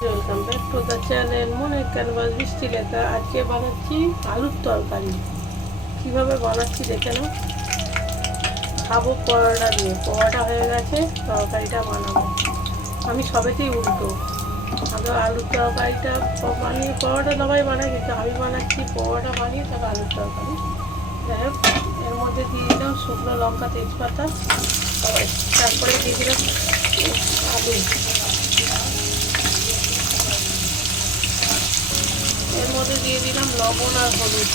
Welcome back to the channel মনের canvas বৃষ্টি লেখা। আজকে বানাচ্ছি আলুর তরকারি। কীভাবে বানাচ্ছি দেখে নাও। খাবো পরোটা দিয়ে, পরোটা হয়ে গেছে, তরকারিটা বানাবো। আমি সবেতেই উল্টো, আগে আলুর তরকারিটা বানিয়ে পরোটা সবাই বানাই, কিন্তু আমি বানাচ্ছি পরোটা বানিয়ে তারপর আলুর তরকারি। যাই হোক, এর মধ্যে দিয়ে দিলাম শুকনো লঙ্কা, তেজপাতা, তারপরে দিয়ে দিলাম আলু। এর মধ্যে দিয়ে দিলাম লবণ আর হলুদ।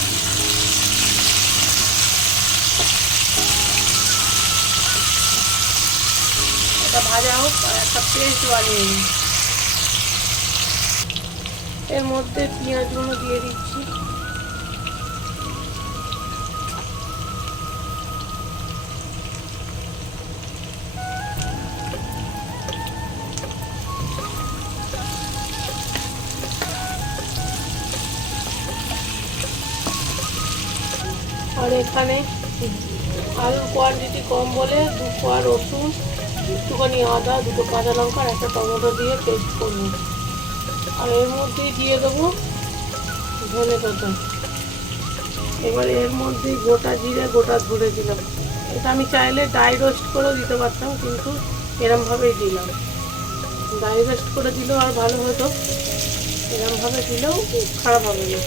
এটা ভাজা হোক আর একটা পেস্ট বানিয়ে নিই। এর মধ্যে পেঁয়াজগুলো দিয়ে দিচ্ছি। আর এখানে আলুর কোয়ান্টিটি কম বলে 2 কোয়া রসুন, একটুখানি আদা, 2টো কাঁচা লঙ্কা আর একটা টমেটো দিয়ে পেস্ট করবো। আর এর মধ্যেই দিয়ে দেবো ধনে পাতা। এবার এর মধ্যেই গোটা জিরে, গোটা ধরে দিলাম। এটা আমি চাইলে ড্রাই রোস্ট করেও দিতে পারতাম, কিন্তু এরমভাবেই দিলাম। ড্রাই রোস্ট করে দিলেও আর ভালো হতো, এরমভাবে দিলেও খারাপ হবে না।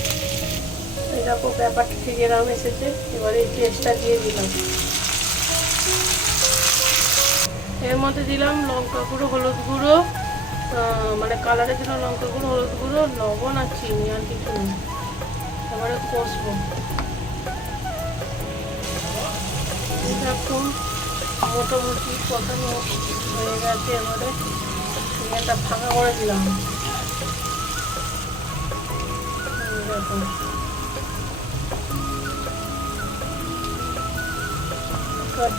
এরকম ব্যাপারটা ঠিক এরকম এসেছে। এবার এই পেস্টটা দিয়ে দিলাম। এর মধ্যে দিলাম লঙ্কা গুঁড়ো, হলুদ গুঁড়ো, মানে কালারের জন্য লঙ্কা গুঁড়ো, হলুদ গুঁড়ো, লবণ আর চিনি, আর কিছু নেই। এবারে কষবো। এরকম মোটামুটি কষানো হয়ে গেছে। এবারে চিকেনটা ফাঁকা করে দিলাম। দেখুন,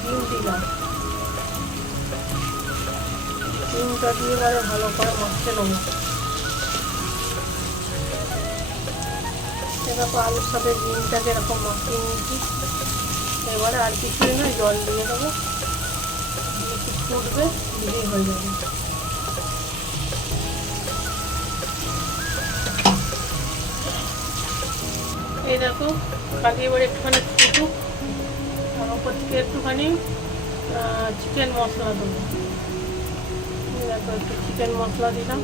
ডিম দিলাম। ডিমটা দিয়ে এবারে ভালো করে মাখতে নেবো। এরকম আলুর সাথে ডিমটাকে এরকম মাখিয়ে নিয়েছি। এবারে আর কিছুই নয়, জল দিয়ে দেবো, একটু ফুটবে, দিলেই হয়ে যাবে। এই দেখো, কালি এবার একটুখানি ফুটুক, আর ওপর থেকে একটুখানি চিকেন মশলা দেবো। দেখো, একটু চিকেন মশলা দিলাম।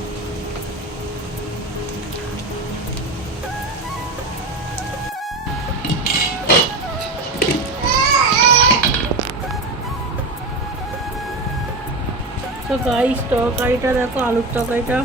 তো গাইস, তরকারিটা দেখো, আলুর তরকারিটা